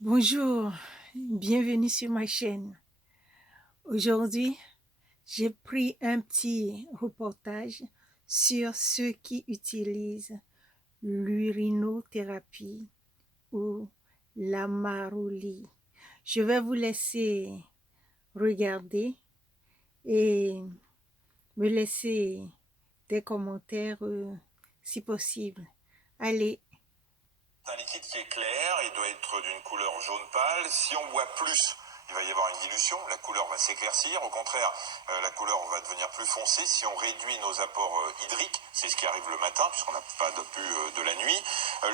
Bonjour, bienvenue sur ma chaîne. Aujourd'hui, j'ai pris un petit reportage sur ceux qui utilisent l'urinothérapie ou la marolie. Je vais vous laisser regarder et me laisser des commentaires si possible. Allez. Un liquide qui est clair, il doit être d'une couleur jaune pâle. Si on boit plus, il va y avoir une dilution, la couleur va s'éclaircir. Au contraire, la couleur va devenir plus foncée. Si on réduit nos apports hydriques, c'est ce qui arrive le matin, puisqu'on n'a pas de plus de la nuit.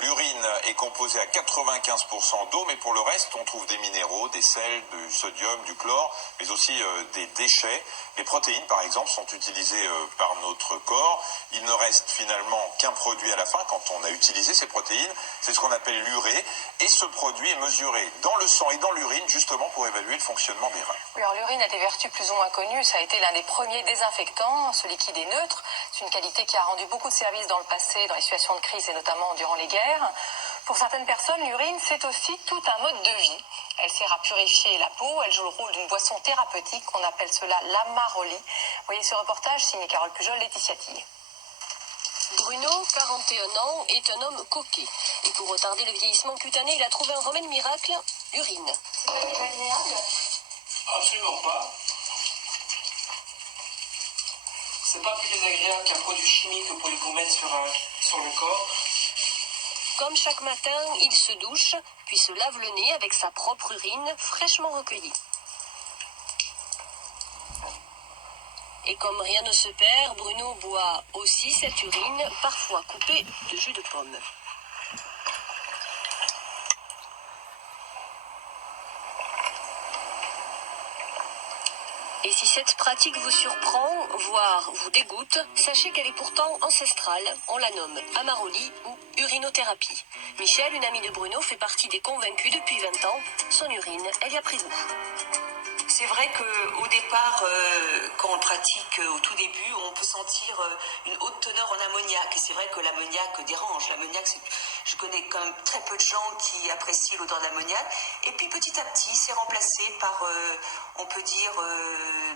L'urine est composée à 95% d'eau, mais pour le reste, on trouve des minéraux, des sels, du sodium, du chlore, mais aussi des déchets. Les protéines, par exemple, sont utilisées par notre corps. Il ne reste finalement qu'un produit à la fin, quand on a utilisé ces protéines, c'est ce qu'on appelle l'urée, et ce produit est mesuré dans le sang et dans l'urine, justement pour évaluer le fonctionnement des reins. Oui, alors l'urine a des vertus plus ou moins connues, ça a été l'un des premiers désinfectants, ce liquide est neutre, c'est une qualité qui a rendu beaucoup de services dans le passé, dans les situations de crise et notamment durant les guerres. Pour certaines personnes, l'urine, c'est aussi tout un mode de vie. Elle sert à purifier la peau, elle joue le rôle d'une boisson thérapeutique, on appelle cela l'amarolie. Voyez ce reportage signé Carole Pujol, Laetitia Tillet. Bruno, 41 ans, est un homme coquet. Et pour retarder le vieillissement cutané, il a trouvé un remède miracle, l'urine. C'est pas agréable? Absolument pas. C'est pas plus désagréable qu'un produit chimique que vous mettre sur le corps. Comme chaque matin, il se douche, puis se lave le nez avec sa propre urine fraîchement recueillie. Et comme rien ne se perd, Bruno boit aussi cette urine, parfois coupée de jus de pomme. Et si cette pratique vous surprend, voire vous dégoûte, sachez qu'elle est pourtant ancestrale. On la nomme amarolie ou urinothérapie. Michel, une amie de Bruno, fait partie des convaincus depuis 20 ans. Son urine, elle y a pris goût. C'est vrai qu'au départ, quand on le pratique au tout début, on peut sentir une haute teneur en ammoniac. Et c'est vrai que l'ammoniac dérange. L'ammoniac, je connais quand même très peu de gens qui apprécient l'odeur d'ammoniac. Et puis petit à petit, c'est remplacé par, on peut dire,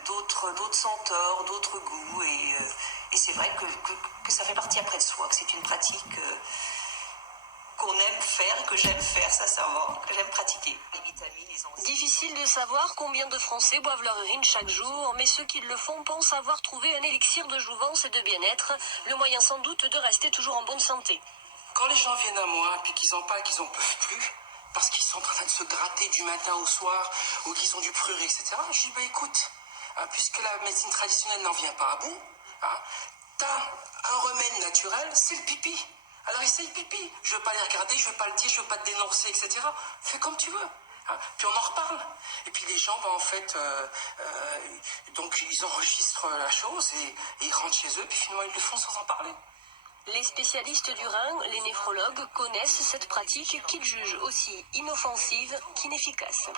d'autres senteurs, d'autres goûts. Et c'est vrai que ça fait partie après de soi, que c'est une pratique qu'on aime faire, que j'aime faire sincèrement, que j'aime pratiquer. Les vitamines, les enzymes. Difficile de savoir combien de Français boivent leur urine chaque jour, mais ceux qui le font pensent avoir trouvé un élixir de jouvence et de bien-être, le moyen sans doute de rester toujours en bonne santé. Quand les gens viennent à moi et qu'ils en parlent, qu'ils en peuvent plus, parce qu'ils sont en train de se gratter du matin au soir, ou qu'ils ont du prurit, etc., je dis, bah écoute, puisque la médecine traditionnelle n'en vient pas à bout, t'as un remède naturel, c'est le pipi. Alors essaye pipi. Je veux pas les regarder, je veux pas le dire, je veux pas te dénoncer, etc. Fais comme tu veux. Puis on en reparle. Et puis les gens, en fait, donc ils enregistrent la chose et ils rentrent chez eux, puis finalement ils le font sans en parler. Les spécialistes du rein, les néphrologues, connaissent cette pratique qu'ils jugent aussi inoffensive qu'inefficace.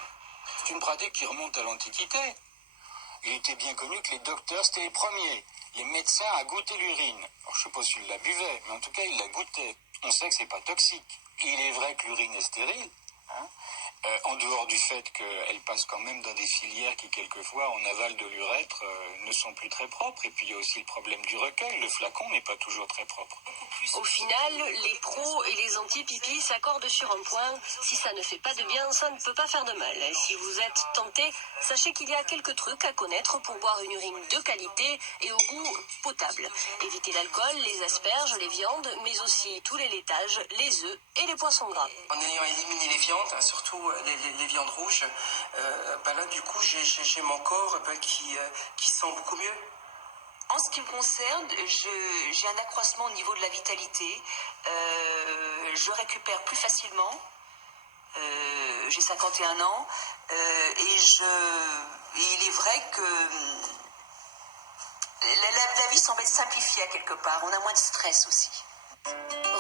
C'est une pratique qui remonte à l'Antiquité. Il était bien connu que les docteurs, c'était les premiers, les médecins à goûter l'urine. Alors, je ne sais pas s'ils la buvaient, mais en tout cas, ils la goûtaient. On sait que c'est pas toxique. Il est vrai que l'urine est stérile, en dehors du fait qu'elle passe quand même dans des filières qui, quelquefois, en aval de l'urètre, ne sont plus très propres. Et puis, il y a aussi le problème du recueil. Le flacon n'est pas toujours très propre. Au final, les pros et les anti-pipi s'accordent sur un point. Si ça ne fait pas de bien, ça ne peut pas faire de mal. Si vous êtes tenté, sachez qu'il y a quelques trucs à connaître pour boire une urine de qualité et au goût potable. Évitez l'alcool, les asperges, les viandes, mais aussi tous les laitages, les œufs et les poissons gras. En ayant éliminé les viandes, surtout les viandes rouges, là du coup j'ai mon corps qui sent beaucoup mieux. En ce qui me concerne, j'ai un accroissement au niveau de la vitalité. Je récupère plus facilement. J'ai 51 ans. Et il est vrai que la vie semble être simplifiée à quelque part. On a moins de stress aussi.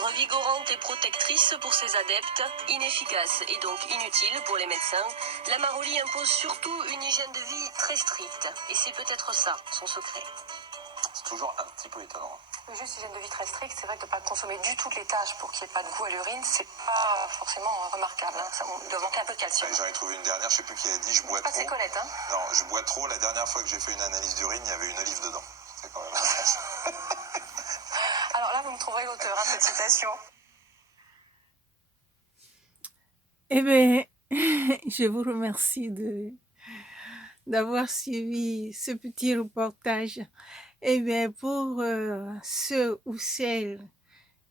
Revigorante et protectrice pour ses adeptes, inefficace et donc inutile pour les médecins, la marolie impose surtout une hygiène de vie très stricte. Et c'est peut-être ça, son secret. C'est toujours un petit peu étonnant. Juste hygiène de vie très stricte, c'est vrai que de ne pas consommer du tout de laitage pour qu'il n'y ait pas de goût à l'urine, c'est pas forcément remarquable. Hein. Ça, on doit manquer un peu de calcium. J'en ai trouvé une dernière, je sais plus qui a dit, je bois Pas trop. c'est Colette, hein. Non, je bois trop. La dernière fois que j'ai fait une analyse d'urine, il y avait une olive dedans. C'est quand même... Alors là, vous me trouverez l'auteur de cette citation. Eh bien, je vous remercie d'avoir suivi ce petit reportage. Eh bien, pour ceux ou celles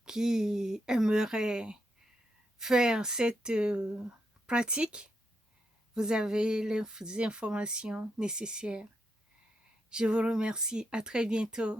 qui aimeraient faire cette pratique, vous avez les informations nécessaires. Je vous remercie. À très bientôt.